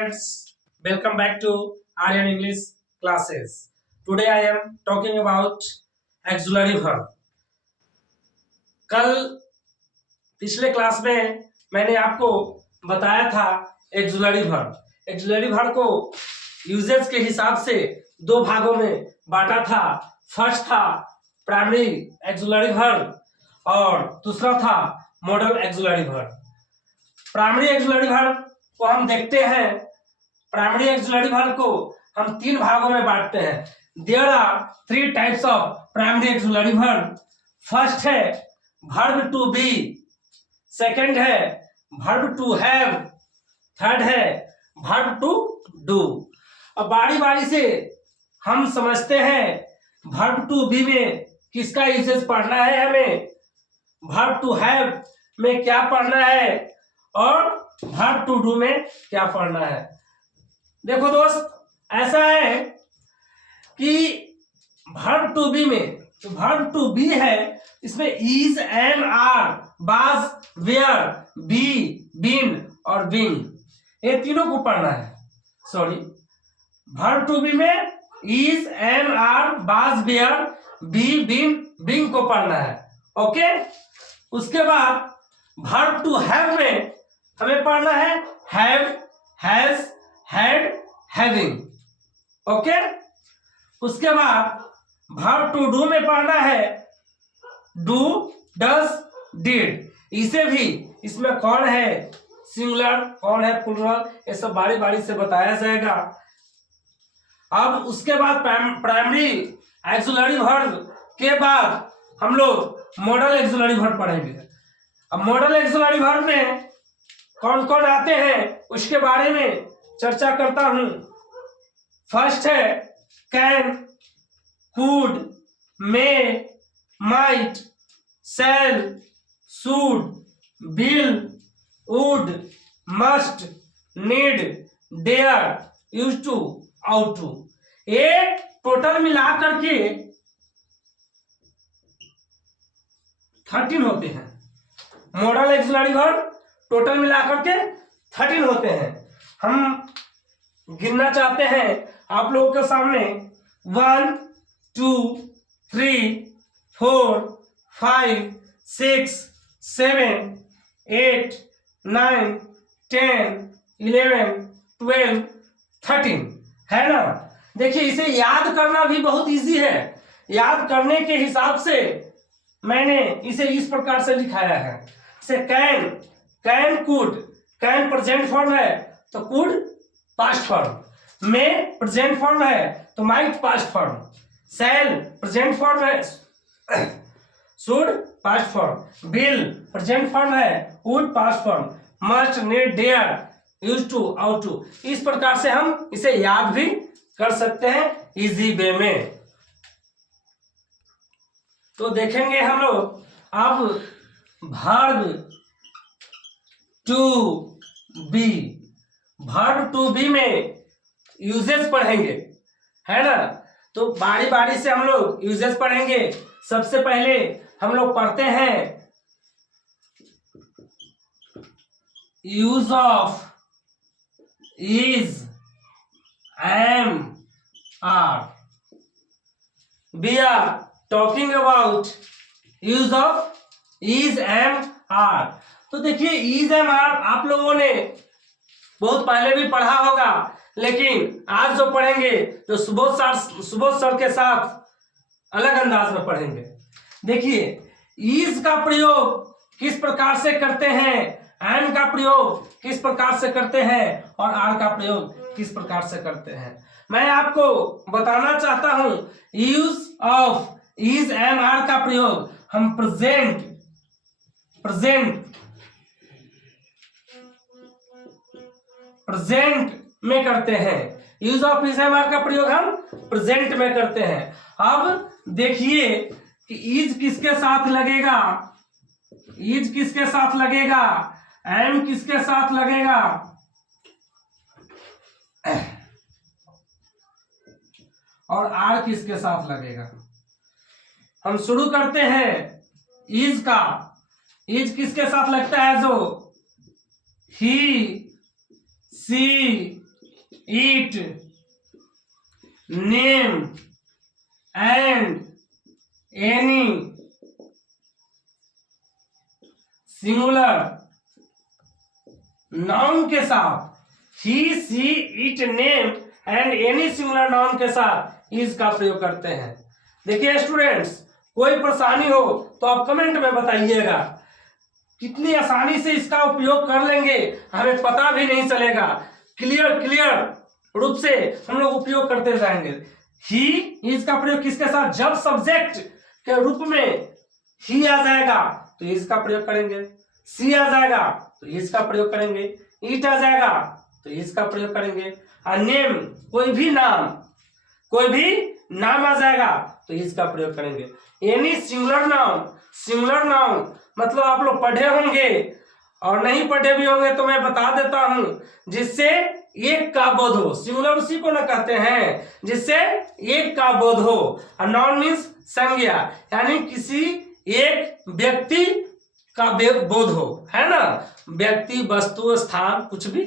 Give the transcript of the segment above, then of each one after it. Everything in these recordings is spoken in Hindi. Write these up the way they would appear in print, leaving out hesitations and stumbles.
Friends, welcome back to Aryan English classes. Today I am talking about auxiliary verb. कल पिछले क्लास में मैंने आपको बताया था auxiliary verb. auxiliary verb को यूजेज के हिसाब से दो भागों में बांटा था. फर्स्ट था प्राइमरी auxiliary verb और दूसरा था model auxiliary verb. Primary auxiliary verb को हम देखते हैं. प्राइमरी ऑक्सिलरी वर्ब को हम तीन भागों में बांटते हैं. There are three types of primary auxiliary verb. First है वर्ब टू बी, सेकंड है वर्ब टू हैव, थर्ड है वर्ब टू डू. अब बारी बारी से हम समझते हैं वर्ब टू बी में किसका यूजेज पढ़ना है, हमें वर्ब टू हैव में क्या पढ़ना है और वर्ब टू डू में क्या पढ़ना है. देखो दोस्त, ऐसा है कि वर्ब टू बी में जो वर्ब टू बी है इसमें इज, एम, आर, बाज, वेयर, बी, बीन और बीइंग ये तीनों को पढ़ना है. सॉरी, वर्ब टू बी में इज, एम, आर, बाज, वेयर, बी, बीन, बीइंग को पढ़ना है. ओके. उसके बाद वर्ब टू हैव में हमें पढ़ना है have, has, had, having. Okay. उसके बाद वर्ब टू डू में पढ़ना है डू, डज, डिड. इसे भी इसमें कौन है सिंगुलर, कौन है प्लूरल, ये सब बारी बारी से बताया जाएगा. अब उसके बाद प्राइमरी ऑक्सिलरी वर्ब के बाद हम लोग मॉडल ऑक्सिलरी वर्ब पढ़ेंगे. अब मॉडल ऑक्सिलरी वर्ब में कौन कौन आते हैं उसके बारे में चर्चा करता हूं. फर्स्ट है can, could, may, might, shall, should, will, would, must, need, dare, use to, ought to. ये टोटल मिला करके 13 होते हैं. मॉडल ऑक्सिलरी वर्ब टोटल मिला करके 13 होते हैं. हम गिनना चाहते हैं आप लोगों के सामने 1, 2, 3, 4, 5, 6, 7, 8, 9, 10, 11, 12, 13 है ना. देखिए, इसे याद करना भी बहुत इजी है. याद करने के हिसाब से मैंने इसे इस प्रकार से लिखाया है. से can, can, could, can present form है तो could past form, may present form है तो might past form, shall present form है, should past form, will present form है, would past form, must, need, dare, use to, ought to. इस प्रकार से हम इसे याद भी कर सकते हैं इजी वे में. तो देखेंगे हम लोग अब verb to be. Verb to be में यूजेस पढ़ेंगे, है ना. तो बारी बारी से हम लोग यूजेस पढ़ेंगे. सबसे पहले हम लोग पढ़ते हैं use of is, am, are. We are talking about use of is, am, are. तो देखिए, इज, एम, आर आप लोगों ने बहुत पहले भी पढ़ा होगा, लेकिन आज जो पढ़ेंगे तो सुबोध सर के साथ अलग अंदाज में पढ़ेंगे. देखिए, इज का प्रयोग किस प्रकार से करते हैं, एम का प्रयोग किस प्रकार से करते हैं और आर का प्रयोग किस प्रकार से करते हैं. मैं आपको बताना चाहता हूं use of is, am, are का प्रयोग हम प्रेजेंट में करते हैं. Use of is, am, are का प्रयोग हम प्रेजेंट में करते हैं. अब देखिए कि इज किसके साथ लगेगा, इज किसके साथ लगेगा, एम किसके साथ लगेगा और आर किसके साथ लगेगा. हम शुरू करते हैं इज का. इज किसके साथ लगता है, जो he, she, it, name and any singular noun के साथ, he, she, it, name and any singular noun के साथ इज का प्रयोग करते हैं। देखिए स्टूडेंट्स, कोई परेशानी हो तो आप कमेंट में बताइएगा। कितनी आसानी से इसका उपयोग कर लेंगे हमें पता भी नहीं चलेगा। क्लियर रूप से हम लोग उपयोग करते जाएंगे। ही, इज का प्रयोग किसके साथ? जब सब्जेक्ट के रूप में ही आ जाएगा तो इज का प्रयोग करेंगे, सी आ जाएगा तो इज का प्रयोग करेंगे, इट आ जाएगा तो इज का प्रयोग करेंगे, और नेम, कोई भी नाम आ जाएगा तो इज का प्रयोग करेंगे। एनी सिंगुलर नाउन मतलब आप लोग पढ़े होंगे और नहीं पढ़े भी होंगे तो मैं बता देता हूं, जिससे एक का बोध हो। सिंगुलर उसी को ना कहते हैं जिससे एक का बोध हो। और नाउन मीन्स संज्ञा, यानी किसी एक व्यक्ति का बोध हो, है ना। व्यक्ति, वस्तु, स्थान, कुछ भी,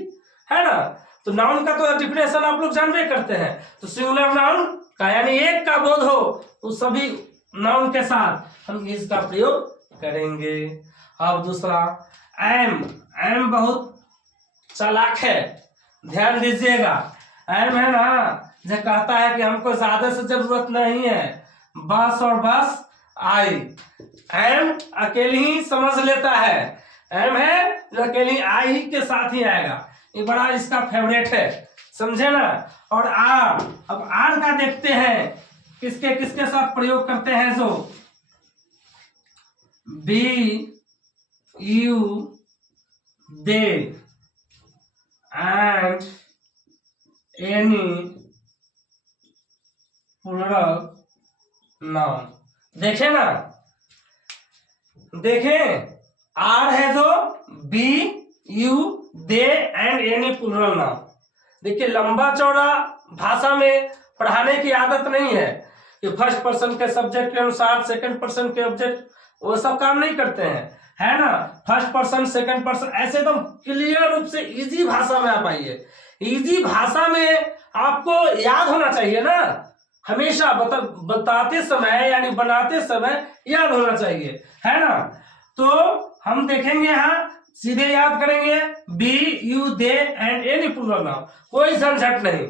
है ना। तो नाउन का तो डिफिनेशन आप लोग जानते करते हैं। तो सिंगुलर नाउन का यानी एक का बोध हो, उस सभी नाउन के साथ हम इज का प्रयोग करेंगे। अब दूसरा एम बहुत चालाक है, ध्यान दीजिएगा। एम है ना, जो कहता है कि हमको ज्यादा से जरूरत नहीं है, बस और बस आई। एम अकेली ही समझ लेता है। एम है जो अकेली आई के साथ ही आएगा, ये बड़ा इसका फेवरेट है, समझे ना। और आर, अब आर का देखते हैं किसके किसके साथ प्रयोग करते हैं। जो we, you, they and any plural noun. देखे ना, देखें, आर है जो we, you, they and any plural noun. देखिए लंबा चौड़ा भाषा में पढ़ाने की आदत नहीं है कि फर्स्ट पर्सन के सब्जेक्ट के अनुसार सेकंड पर्सन के ऑब्जेक्ट, वो सब काम नहीं करते हैं, है ना। फर्स्ट पर्सन, सेकंड पर्सन, ऐसे एकदम क्लियर रूप से इजी भाषा में आप आइए। इजी भाषा में आपको याद होना चाहिए ना, हमेशा बताते समय यानी बनाते समय याद होना चाहिए, है ना। तो हम देखेंगे यहाँ, सीधे याद करेंगे, we, you, they and any plural noun. कोई झंझट नहीं,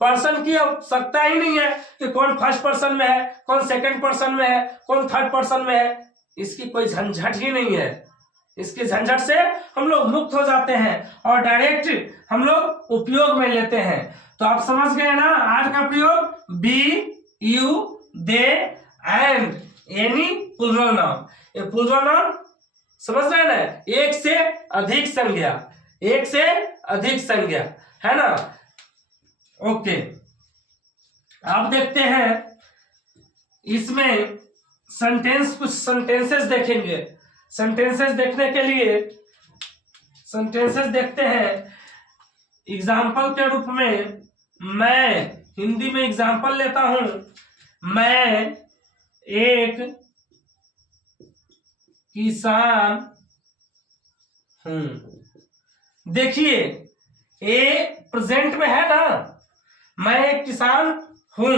पर्सन की आवश्यकता ही नहीं है कि कौन फर्स्ट पर्सन में है, कौन सेकंड पर्सन में है, कौन थर्ड पर्सन में है, इसकी कोई झंझट ही नहीं है। इसके झंझट से हम लोग मुक्त हो जाते हैं और डायरेक्ट हम लोग उपयोग में लेते हैं। तो आप समझ गए ना आज का प्रयोग, we, you, they and any plural noun. ये प्लूरल नाउन समझ रहे हैं ना, एक से अधिक संज्ञा, एक से अधिक संज्ञा, है ना। ओके, आप देखते हैं इसमें कुछ सेंटेंसेस देखेंगे। सेंटेंसेस देखने के लिए सेंटेंसेस देखते हैं एग्जाम्पल के रूप में। मैं हिंदी में एग्जाम्पल लेता हूं, मैं एक किसान हूं। देखिए ये प्रेजेंट में है ना, मैं एक किसान हूं,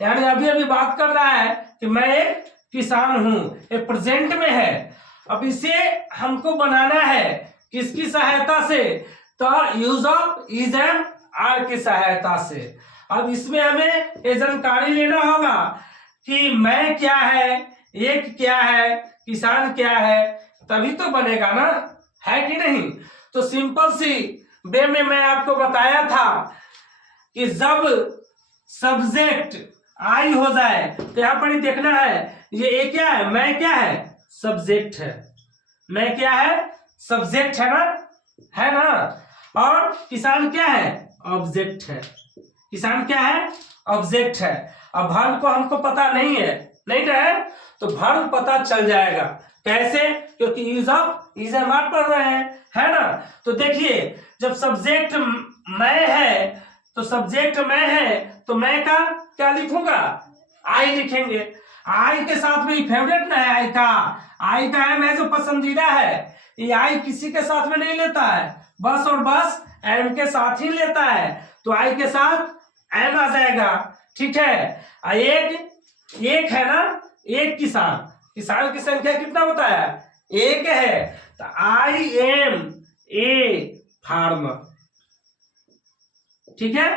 यानी अभी अभी बात कर रहा है कि मैं एक किसान हूं, ये प्रेजेंट में है। अब इसे हमको बनाना है किसकी सहायता से? तो use of is and are की सहायता से। अब इसमें हमें ये जानकारी लेना होगा कि मैं क्या है, एक क्या है, किसान क्या है, तभी तो बनेगा ना, है कि नहीं। तो सिंपल सी वे में मैं आपको बताया था कि जब सब्जेक्ट आई हो जाए तो यहाँ पर ही देखना है, ये क्या है, मैं क्या है, सब्जेक्ट है, मैं क्या है, सब्जेक्ट है ना, है ना। और किसान क्या है, ऑब्जेक्ट है। किसान क्या है, ऑब्जेक्ट है। अब वर्ब को हमको पता नहीं है, नहीं है, तो वर्ब पता चल जाएगा। कैसे? क्योंकि use of is am are पढ़ रहे हैं, है ना। तो देखिए जब सब्जेक्ट मैं है तो सब्जेक्ट मैं है तो मैं का क्या लिखूंगा, आई लिखेंगे। आई के साथ में फेवरेट ना है, आई का एम है जो पसंदीदा है, ये आई किसी के साथ में नहीं लेता है, बस और बस एम के साथ ही लेता है, तो आई के साथ एम आ जाएगा। ठीक है, एक है ना, एक किसान की संख्या कितना होता है, एक है, तो आई एम ए फार्मर। ठीक है,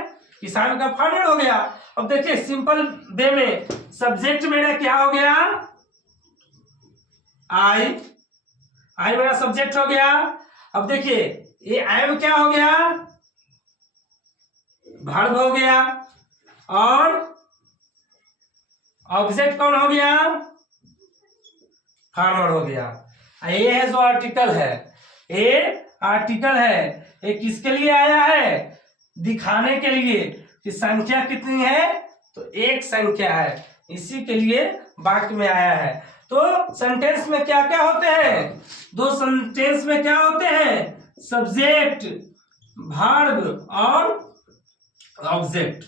किसान का फार्मर हो गया। अब देखिए सिंपल वे में सब्जेक्ट मेरा क्या हो गया, आई मेरा सब्जेक्ट हो गया। अब देखिए ये एम क्या हो गया, वर्ब हो गया, और ऑब्जेक्ट कौन हो गया, फार्मर हो गया। ये है जो आर्टिकल है, ये आर्टिकल है, ये किसके लिए आया है, दिखाने के लिए कि संख्या कितनी है, तो एक संख्या है, इसी के लिए वाक्य में आया है। तो सेंटेंस में क्या क्या होते हैं, दो सेंटेंस में क्या होते हैं, सब्जेक्ट, वर्ब और ऑब्जेक्ट।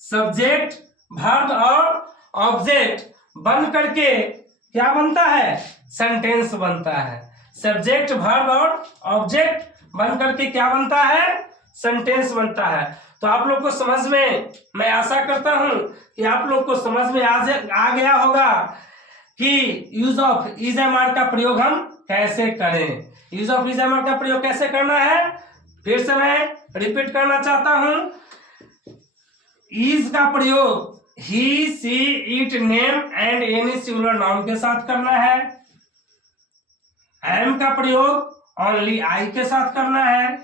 सब्जेक्ट, वर्ब और ऑब्जेक्ट बन करके क्या बनता है, सेंटेंस बनता है। सब्जेक्ट, वर्ब और ऑब्जेक्ट बन करके क्या बनता है, सेंटेंस बनता है। तो आप लोग को समझ में, मैं आशा करता हूं कि आप लोग को समझ में आ गया होगा कि use of is am are का प्रयोग हम कैसे करें। Use of is am are का प्रयोग कैसे करना है, फिर से मैं रिपीट करना चाहता हूं। इज का प्रयोग he, she, it, name and any singular noun के साथ करना है। एम का प्रयोग ओनली आई के साथ करना है।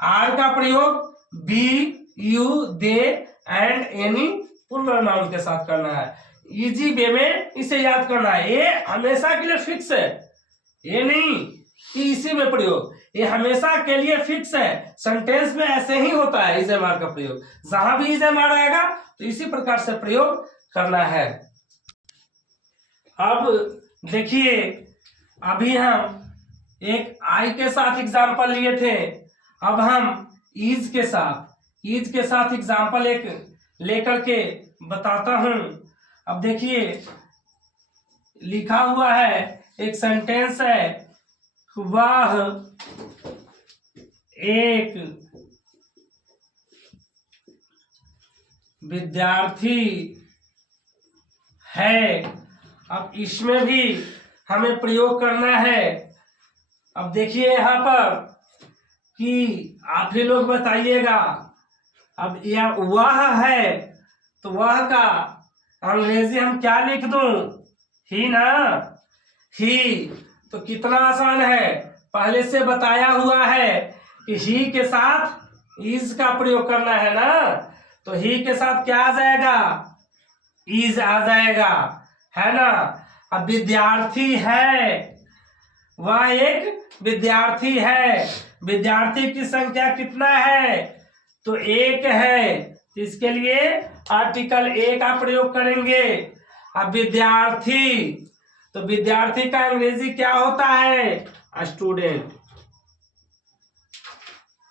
आर का प्रयोग we, you, they and any plural noun के साथ करना है। इजी वे में इसे याद करना है, ये हमेशा के लिए फिक्स है, ये नहीं कि इसी में प्रयोग, ये हमेशा के लिए फिक्स है। सेंटेंस में ऐसे ही होता है इज एम आर का प्रयोग, जहां भी इज एम आर आएगा तो इसी प्रकार से प्रयोग करना है। अब देखिए अभी हम एक आई के साथ एग्जाम्पल लिए थे, अब हम इज के साथ एग्जाम्पल एक लेकर के बताता हूं। अब देखिए लिखा हुआ है, एक सेंटेंस है, वह एक विद्यार्थी है। अब इसमें भी हमें प्रयोग करना है। अब देखिए यहाँ पर कि आप ही लोग बताइएगा। अब यह वह है, तो वह का अंग्रेजी हम क्या लिख दूं, ही ना, ही। तो कितना आसान है, पहले से बताया हुआ है कि ही के साथ इज का प्रयोग करना है ना, तो ही के साथ क्या आ जाएगा, इज आ जाएगा, है ना। अब विद्यार्थी है, वह एक विद्यार्थी है, विद्यार्थी की संख्या कितना है, तो एक है, इसके लिए आर्टिकल ए का प्रयोग करेंगे। अब विद्यार्थी, तो विद्यार्थी का अंग्रेजी क्या होता है, स्टूडेंट।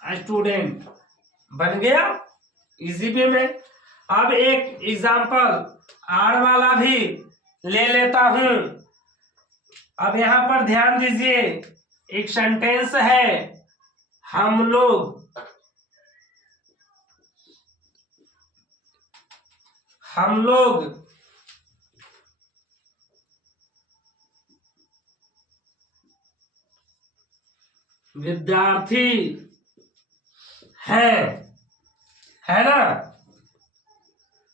स्टूडेंट बन गया इजी वे में। अब एक एग्जाम्पल आर वाला भी ले लेता हूं। अब यहां पर ध्यान दीजिए, एक सेंटेंस है, हम लोग विद्यार्थी है ना।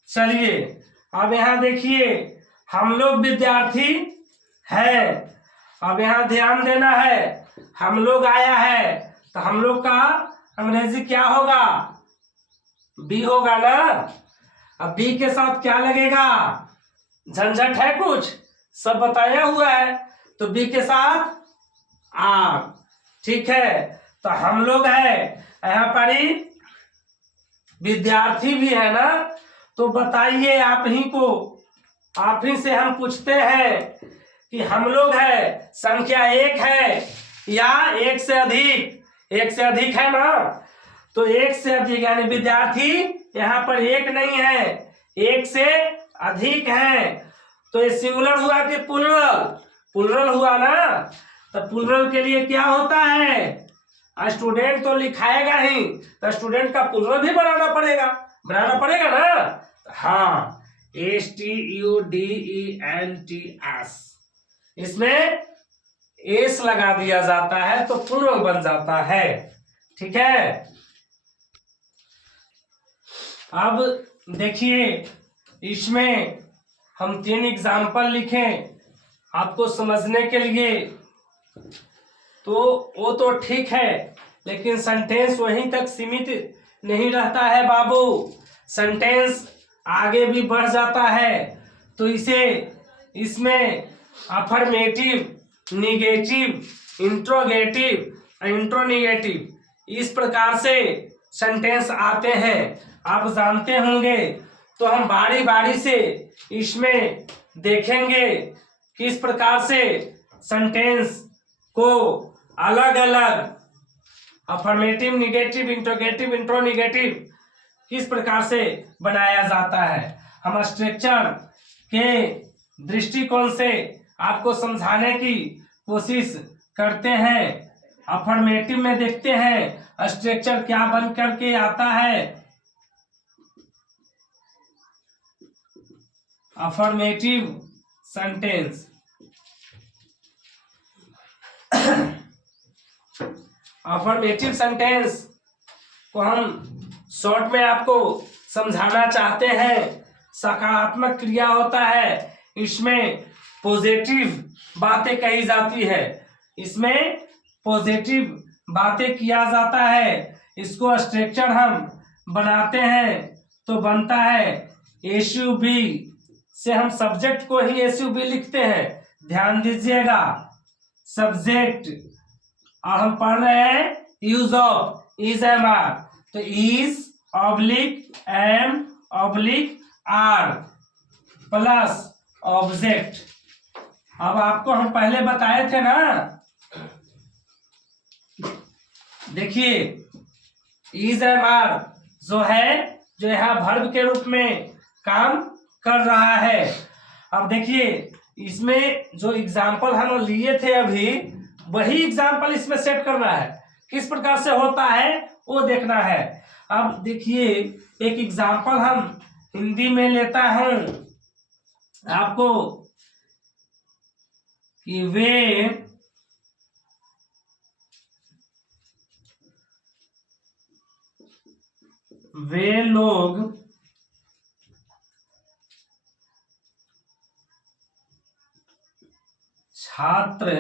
चलिए अब यहां देखिए, हम लोग विद्यार्थी है। अब यहां ध्यान देना है, हम लोग आया है, तो हम लोग का अंग्रेजी क्या होगा, बी होगा ना। अब बी के साथ क्या लगेगा, झंझट है कुछ, सब बताया हुआ है, तो बी के साथ आर। ठीक है, तो हम लोग है, यहाँ पर ही विद्यार्थी भी है ना। तो बताइए आप ही से हम पूछते हैं कि हम लोग है, संख्या एक है या एक से अधिक है ना। तो एक से अधिक यानी विद्यार्थी यहाँ पर एक नहीं है, एक से अधिक है। तो ये सिंगुलर हुआ कि प्लुरल हुआ ना। तो प्लुरल के लिए क्या होता है, स्टूडेंट तो लिखाएगा ही, तो स्टूडेंट का पुनः भी बनाना पड़ेगा ना। हाँ, STUDENTS, इसमें एस लगा दिया जाता है तो प्लूरल बन जाता है। ठीक है, अब देखिए इसमें हम 3 एग्जाम्पल लिखें आपको समझने के लिए, तो वो तो ठीक है, लेकिन सेंटेंस वहीं तक सीमित नहीं रहता है बाबू, सेंटेंस आगे भी बढ़ जाता है। तो इसमें अफर्मेटिव, निगेटिव, इंट्रोगेटिव, इंट्रोनिगेटिव, इस प्रकार से सेंटेंस आते हैं, आप जानते होंगे। तो हम बारी बारी से इसमें देखेंगे किस प्रकार से सेंटेंस को अलग अलग अफर्मेटिव, निगेटिव, इंट्रोगेटिव, इंट्रोनिगेटिव किस प्रकार से बनाया जाता है। हम स्ट्रक्चर के दृष्टिकोण से आपको समझाने की कोशिश करते हैं। अफर्मेटिव में देखते हैं स्ट्रक्चर क्या बन करके आता है। अफर्मेटिव सेंटेंस, अफर्मेटिव सेंटेंस को हम शॉर्ट में आपको समझाना चाहते हैं। सकारात्मक क्रिया होता है, इसमें पॉजिटिव बातें कही जाती है, इसमें पॉजिटिव बातें किया जाता है। इसको स्ट्रक्चर हम बनाते हैं तो बनता है एसयूबी, से हम सब्जेक्ट को ही एसयूबी लिखते हैं, ध्यान दीजिएगा। सब्जेक्ट, और हम पढ़ रहे हैं use of, is am are, तो is oblique am oblique are plus object. अब आपको हम पहले बताए थे ना, देखिए इज एम आर जो यहाँ वर्ब के रूप में काम कर रहा है। अब देखिए इसमें जो एग्जाम्पल हम लिए थे अभी, वही एग्जाम्पल इसमें सेट करना है, किस प्रकार से होता है वो देखना है। अब देखिए एक एग्जाम्पल हम हिंदी में लेता हूं आपको, कि वे लोग छात्र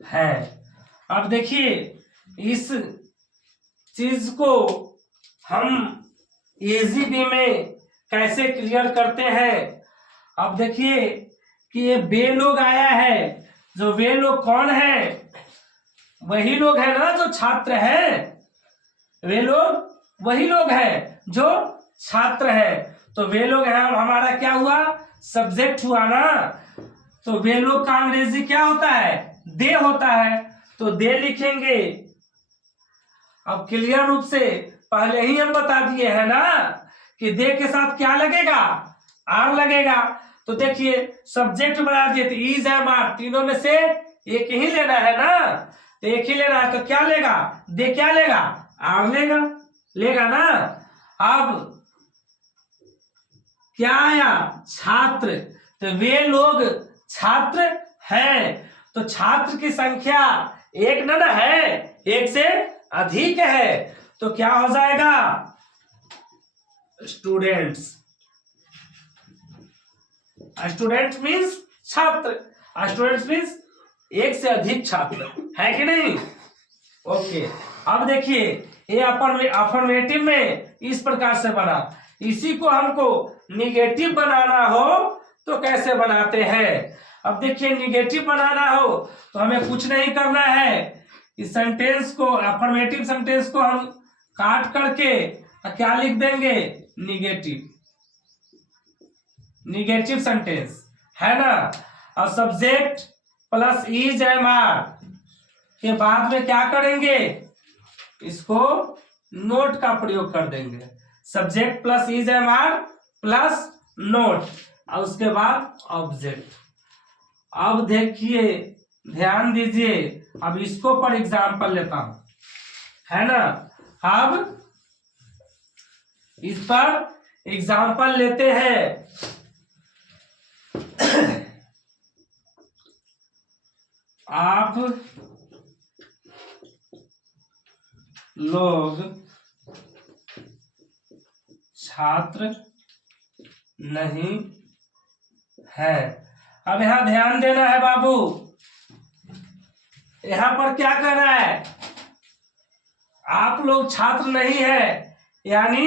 हैं। अब देखिए इस चीज को हम एजीबी में कैसे क्लियर करते हैं। अब देखिए कि ये वे लोग आया है, जो वे लोग कौन है, वही लोग है ना जो छात्र हैं, वे लोग वही लोग हैं जो छात्र हैं। तो वे लोग हैं, हमारा क्या हुआ, सब्जेक्ट हुआ ना। तो वे लोग का अंग्रेजी क्या होता है, दे होता है, तो दे लिखेंगे। अब क्लियर रूप से पहले ही हम बता दिए हैं ना कि दे के साथ क्या लगेगा, आर लगेगा। तो देखिए सब्जेक्ट बना दिए, तो इज एम आर, तीनों में से एक ही लेना है ना, तो एक ही लेना है, तो क्या लेगा, दे क्या लेगा, आर लेगा ना। अब क्या आया, छात्र, तो वे लोग छात्र हैं, तो छात्र की संख्या एक ना है, एक से अधिक है, तो क्या हो जाएगा, स्टूडेंट्स। स्टूडेंट मीन्स छात्र, स्टूडेंट्स मीन्स एक से अधिक छात्र, है कि नहीं। ओके, अब देखिए ये अफर्मेटिव में इस प्रकार से बना। इसी को हमको निगेटिव बनाना हो तो कैसे बनाते हैं। अब देखिए निगेटिव बनाना हो तो हमें कुछ नहीं करना है, इस सेंटेंस को, अफर्मेटिव सेंटेंस को हम काट करके क्या लिख देंगे, निगेटिव सेंटेंस, है ना। और subject plus is am are के बाद में क्या करेंगे, इसको नोट का प्रयोग कर देंगे, subject plus is am are plus not, और उसके बाद ऑब्जेक्ट। अब देखिए ध्यान दीजिए, अब इसको पर एग्जाम्पल लेता हूं, है ना। अब इस पर एग्जाम्पल लेते हैं। आप लोग छात्र नहीं है। अब यहां ध्यान देना है बाबू, यहां पर क्या कह रहा है, आप लोग छात्र नहीं है, यानी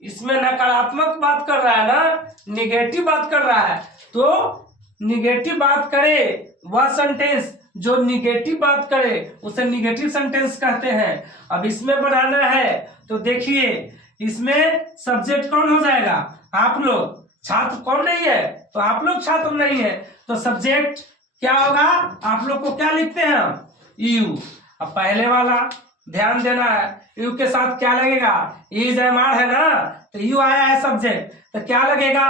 इसमें नकारात्मक बात कर रहा है ना, निगेटिव बात कर रहा है। तो निगेटिव बात करे वह सेंटेंस जो निगेटिव बात करे उसे निगेटिव सेंटेंस कहते हैं। अब इसमें बनाना है तो देखिए, इसमें सब्जेक्ट कौन हो जाएगा, आप लोग। छात्र कौन नहीं है, तो आप लोग छात्र नहीं है, तो सब्जेक्ट क्या होगा, आप लोग को क्या लिखते हैं हम, यू। अब पहले वाला ध्यान देना है, यू के साथ क्या लगेगा, इज एम आर है ना, तो यू आया है सब्जेक्ट, तो क्या लगेगा,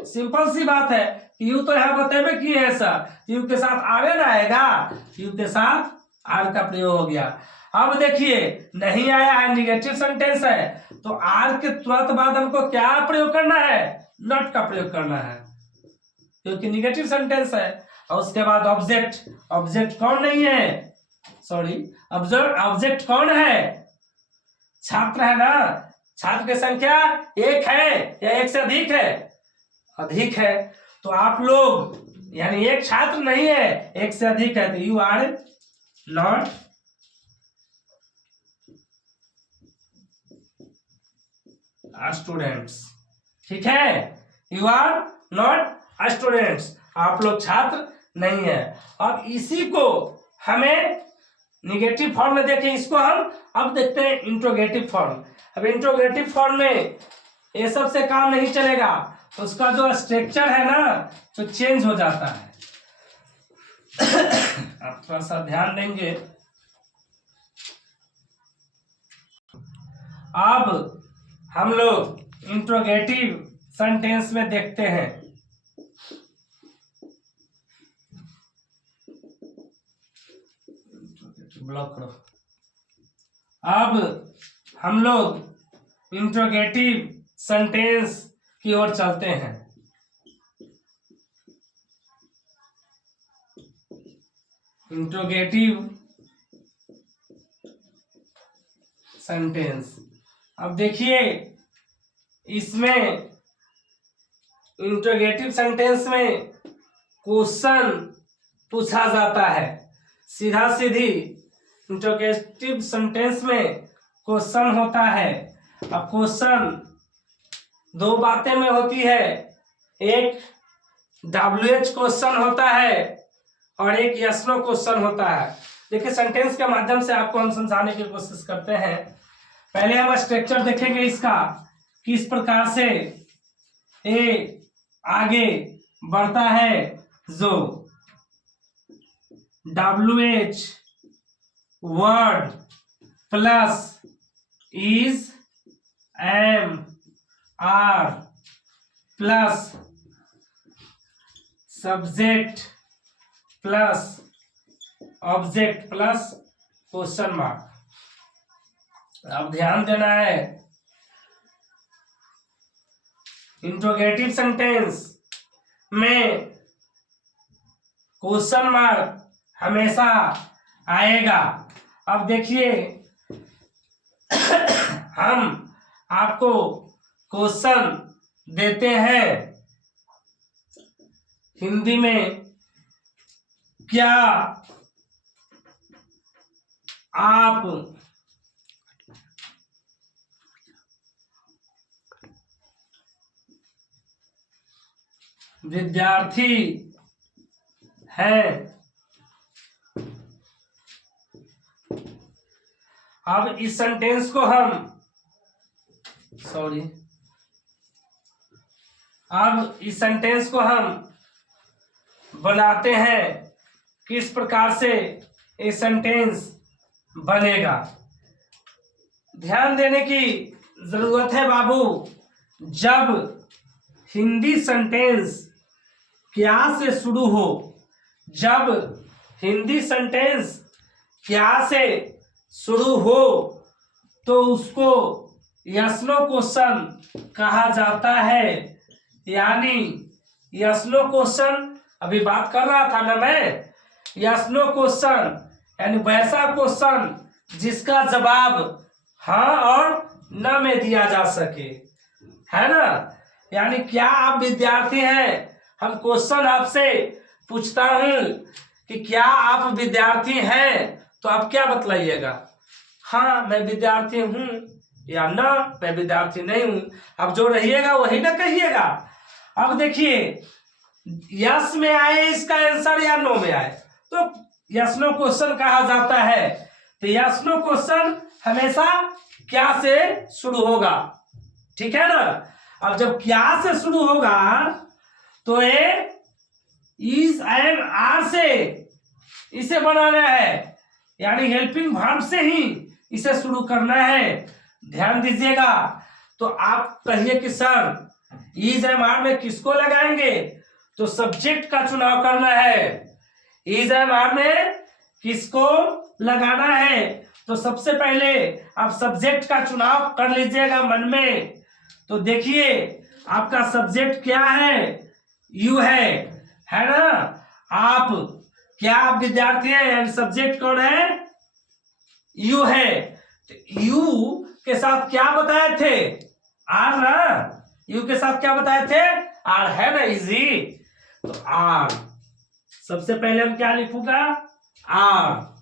सिंपल सी बात है, यू तो यहां बतेबे किए है सर, यू के साथ आर एन आएगा, यू के साथ आर का प्रयोग हो गया। अब देखिए नहीं आया है, निगेटिव सेंटेंस है, तो आर के तुरंत बाद हमको क्या प्रयोग करना है, नॉट का प्रयोग करना है, क्योंकि निगेटिव सेंटेंस है। और उसके बाद ऑब्जेक्ट, ऑब्जेक्ट कौन नहीं है, सॉरी ऑब्जेक्ट कौन है, छात्र है ना। छात्र की संख्या एक है या एक से अधिक है, अधिक है, तो आप लोग यानी एक छात्र नहीं है, एक से अधिक है, तो यू आर नॉट स्टूडेंट्स। ठीक है, यू आर नॉट स्टूडेंट्स, आप लोग छात्र नहीं है। अब इसी को हमें निगेटिव फॉर्म में देखें, इसको हम अब देखते हैं इंट्रोगेटिव फॉर्म। अब इंट्रोगेटिव फॉर्म में ये सब से काम नहीं चलेगा, उसका जो स्ट्रक्चर है ना जो चेंज हो जाता है। आप थोड़ा सा ध्यान देंगे। अब हम लोग इंट्रोगेटिव सेंटेंस में देखते हैं। ब्लॉक करो। अब हम लोग इंट्रोगेटिव सेंटेंस की ओर चलते हैं। इंट्रोगेटिव सेंटेंस, अब देखिए इसमें इंट्रोगेटिव सेंटेंस में क्वेश्चन पूछा जाता है, सीधा सीधी इंट्रोगेटिव सेंटेंस में क्वेश्चन होता है। अब क्वेश्चन दो बातें में होती है, एक WH क्वेश्चन होता है और एक यस नो क्वेश्चन होता है। देखिए सेंटेंस के माध्यम से आपको हम समझाने की कोशिश करते हैं। पहले हम स्ट्रक्चर देखेंगे इसका, किस प्रकार से ए आगे बढ़ता है, जो WH word plus is am are plus subject plus object plus question mark. अब ध्यान देना है, इंट्रोगेटिव सेंटेंस में क्वेश्चन मार्क हमेशा आएगा। अब देखिए हम आपको क्वेश्चन देते हैं हिंदी में, क्या आप विद्यार्थी हैं। अब इस सेंटेंस को हम अब इस सेंटेंस को हम बनाते हैं, किस प्रकार से ये सेंटेंस बनेगा। ध्यान देने की जरूरत है बाबू, जब हिंदी सेंटेंस क्या से शुरू हो, जब हिंदी सेंटेंस क्या से शुरू हो तो उसको यस नो क्वेश्चन कहा जाता है। यानी यस नो क्वेश्चन अभी बात कर रहा था ना मैं, यस नो क्वेश्चन यानी वैसा क्वेश्चन जिसका जवाब हाँ और न में दिया जा सके, है ना। यानी क्या आप विद्यार्थी हैं, हम क्वेश्चन आपसे पूछता हूं कि क्या आप विद्यार्थी हैं, तो आप क्या बतलाइएगा, हाँ मैं विद्यार्थी हूं या ना मैं विद्यार्थी नहीं हूं। अब जो रहिएगा वही ना कहिएगा। अब देखिए यस में आए इसका आंसर या नो में आए तो यस नो क्वेश्चन कहा जाता है। तो यस नो क्वेश्चन हमेशा क्या से शुरू होगा, ठीक है ना। अब जब क्या से शुरू होगा तो ये इज एंड आर से इसे बनाना है, यानी हेल्पिंग वर्ब से ही इसे शुरू करना है। ध्यान दीजिएगा। तो आप कहिए कि सर इज एंड आर में किसको लगाएंगे, तो सब्जेक्ट का चुनाव करना है। इज एंड आर में किसको लगाना है, तो सबसे पहले आप सब्जेक्ट का चुनाव कर लीजिएगा मन में। तो देखिए आपका सब्जेक्ट क्या है, यू है ना। आप क्या आप विद्यार्थी हैं, यानी सब्जेक्ट कौन है, यू है। तो यू के साथ क्या बताए थे, आर ना, यू के साथ क्या बताए थे, आर, है ना, इजी। तो आर सबसे पहले हम क्या लिखूंगा, आर।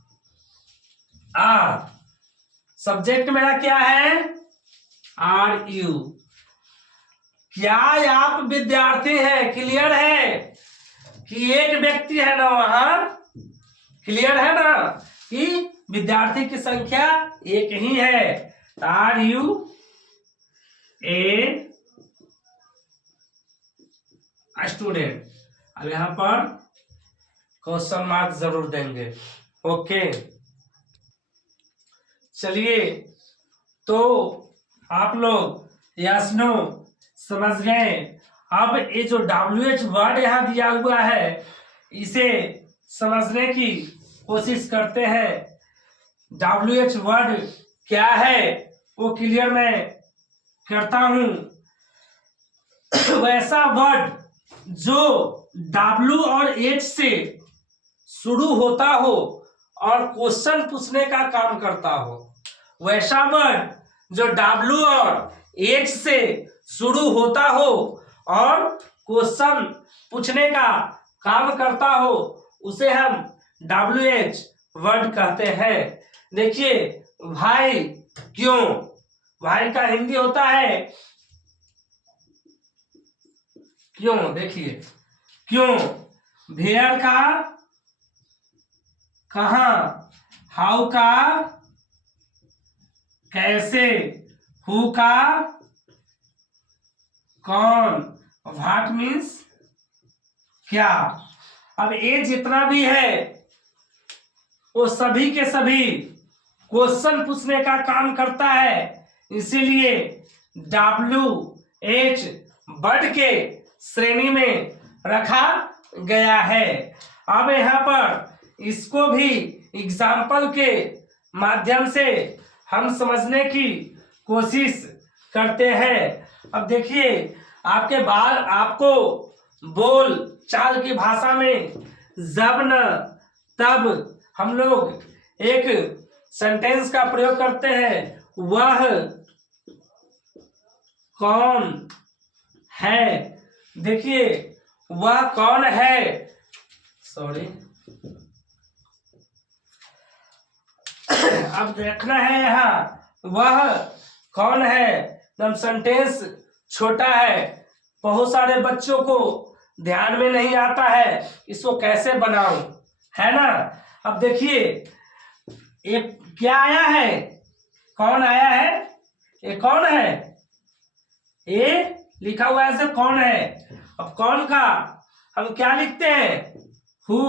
आर सब्जेक्ट मेरा क्या है, आर यू। क्या आप विद्यार्थी हैं, क्लियर है कि एक व्यक्ति है ना वहां, क्लियर है ना कि विद्यार्थी की संख्या एक ही है। Are you a student. अब यहां पर क्वेश्चन मार्क जरूर देंगे, ओके। चलिए तो आप लोग यस नो समझ गए। अब ये जो WH वर्ड यहां दिया हुआ है इसे समझने की कोशिश करते हैं। WH वर्ड क्या है वो क्लियर मैं करता हूं। वैसा वर्ड जो W और H से शुरू होता हो और क्वेश्चन पूछने का काम करता हो, वैसा वर्ड जो W और H से शुरू होता हो और क्वेश्चन पूछने का काम करता हो, उसे हम WH वर्ड कहते हैं। देखिए भाई क्यों, भाई का हिंदी होता है क्यों। देखिए क्यों, वेयर का कहां, हाउ का कैसे, हु का कौन, व्हाट मीन्स क्या। अब ये जितना भी है वो सभी के सभी क्वेश्चन पूछने का काम करता है, इसीलिए WH वर्ड के श्रेणी में रखा गया है। अब यहाँ पर इसको भी एग्जाम्पल के माध्यम से हम समझने की कोशिश करते हैं। अब देखिए आपके बाल आपको बोल चाल की भाषा में जब न तब हम लोग एक सेंटेंस का प्रयोग करते हैं, वह कौन है। देखिए वह कौन है, सॉरी अब देखना है यहाँ वह कौन है। जब सेंटेंस छोटा है, बहुत सारे बच्चों को ध्यान में नहीं आता है इसको कैसे बनाऊं, है ना। अब देखिए ये क्या आया है, कौन आया है, ये कौन है, ये लिखा हुआ है, कौन है। अब कौन का हम क्या लिखते हैं, हु।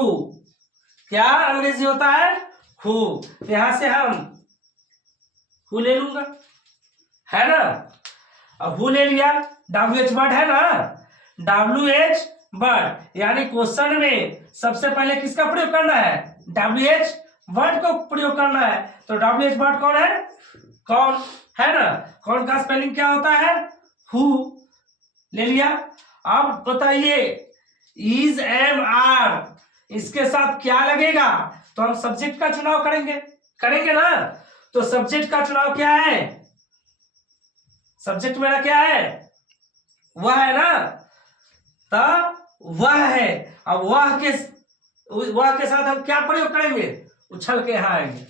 क्या अंग्रेजी होता है, हु। यहां से हम हु ले लूंगा, है ना। अब हु ले लिया, WH वर्ड है ना, WH वर्ड यानी क्वेश्चन में सबसे पहले किसका प्रयोग करना है, WH वर्ड को प्रयोग करना है। तो WH वर्ड कौन है? कौन है ना। कौन का स्पेलिंग क्या होता है? हु। ले लिया। अब बताइए इज एम आर इसके साथ क्या लगेगा? तो हम सब्जेक्ट का चुनाव करेंगे ना। तो सब्जेक्ट का चुनाव क्या है? सब्जेक्ट मेरा क्या है? वह है ना। तो वह है। अब वह के साथ हम क्या प्रयोग करेंगे? उछल के यहाँ आएंगे,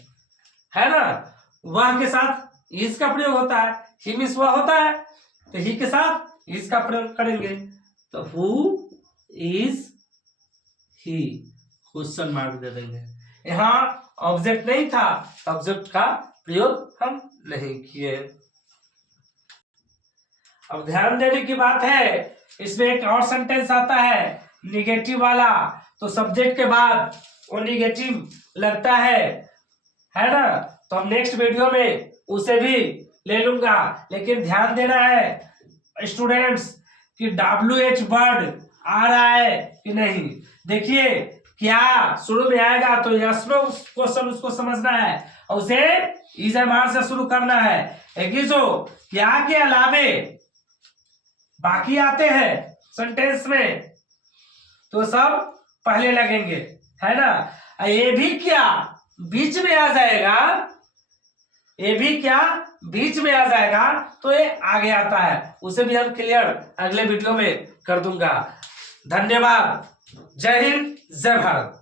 है ना। वह के साथ इज का प्रयोग होता है। ही मीन्स वह होता है, तो ही के साथ इज का प्रयोग करेंगे। तो who is he, question mark दे देंगे। यहाँ ऑब्जेक्ट नहीं था, ऑब्जेक्ट का प्रयोग हम नहीं किए। अब ध्यान देने की बात है, इसमें एक और सेंटेंस आता है निगेटिव वाला। तो सब्जेक्ट के बाद वो निगेटिव लगता है ना। तो हम नेक्स्ट वीडियो में उसे भी ले लूंगा। लेकिन ध्यान देना है स्टूडेंट्स कि WH वर्ड आ रहा है कि नहीं। देखिए क्या शुरू में आएगा तो यस नो क्वेश्चन उसको समझना है और उसे इज एम आर से शुरू करना है। जो क्या के अलावे बाकी आते हैं सेंटेंस में तो सब पहले लगेंगे, है ना। ये भी क्या बीच में आ जाएगा, ये भी क्या बीच में आ जाएगा तो ये आगे आता है। उसे भी हम क्लियर अगले वीडियो में कर दूंगा। धन्यवाद। जय हिंद, जय भारत।